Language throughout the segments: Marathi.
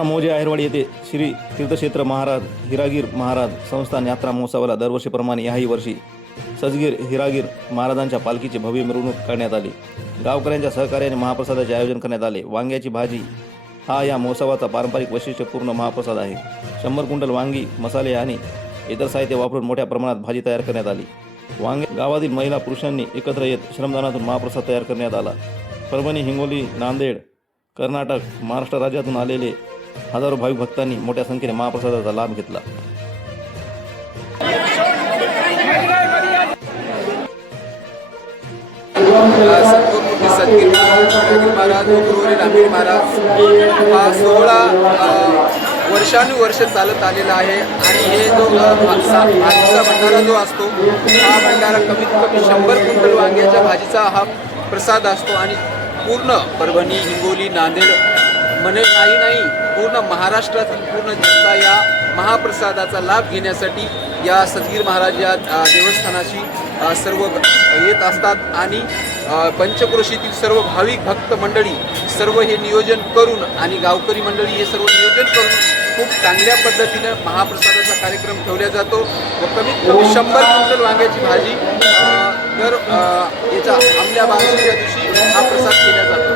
जालना मोजे आहेरवाडी येथे श्री तीर्थक्षेत्र महाराज हिरागीर महाराज संस्थान यात्रा महोत्सवाला दरवर्षीप्रमाणे याही वर्षी सजगीर हिरागीर महाराजांच्या पालखीची भव्य मिरवणूक करण्यात आली। गावकऱ्यांच्या सहकार्याने महाप्रसादाचे आयोजन करण्यात आले। वांग्याची भाजी हा या महोत्सवाचा पारंपरिक वैशिष्ट्यपूर्ण महाप्रसाद आहे। 100 क्विंटल वांगी, मसाले आणि इतर साहित्य वापरून मोठ्या प्रमाणात भाजी तयार करण्यात आली। वांगे गावातील महिला पुरुषांनी एकत्र येत श्रमदानातून महाप्रसाद तयार करण्यात आला। परभणी, हिंगोली, नांदेड, कर्नाटक, महाराष्ट्र राज्यातून आलेले हजारो भाविक भक्तांनी मोठ्या संख्येने महाप्रसादाचा लाभ घेतला। सद्गुरू महाराज गुरुवरील आमिर महाराज हा सोहळा वर्षानुवर्ष चालत आलेला आहे आणि हे जो भाजीचा भंडारा जो असतो हा भंडारा कमीत कमी 100 क्विंटल वांग्याच्या भाजीचा हा प्रसाद असतो आणि पूर्ण परभणी, हिंगोली, नांदेड नाही पूर्ण महाराष्ट्रातील पूर्ण जनता या महाप्रसादाचा लाभ घेण्यासाठी या सद्गीर महाराज या देवस्थानाशी सर्व येत असतात आणि पंचक्रोशीतील सर्व भाविक भक्त मंडळी सर्व हे नियोजन करून आणि गावकरी मंडळी हे सर्व नियोजन करून खूप चांगल्या पद्धतीनं महाप्रसादाचा कार्यक्रम ठेवला जातो व कमीत कमी 100 क्विंटल वांग्याची भाजी तर याच्या आमल्या बांधणीच्या दिवशी हा प्रसाद केला जातो।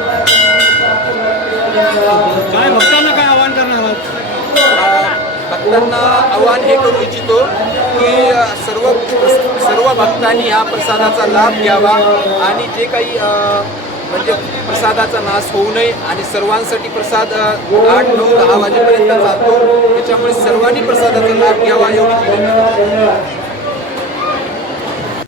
काय भक्तांना काय आवाहन करणार आहात? भक्तांना आवाहन हे करू इच्छितो की सर्व भक्तांनी या प्रसादाचा लाभ घ्यावा आणि जे काही म्हणजे प्रसादाचा नाश होऊ नये आणि सर्वांसाठी प्रसाद 8, 9, 10 वाजेपर्यंत चालतो, त्याच्यामुळे सर्वांनी प्रसादाचा लाभ घ्यावा एवढी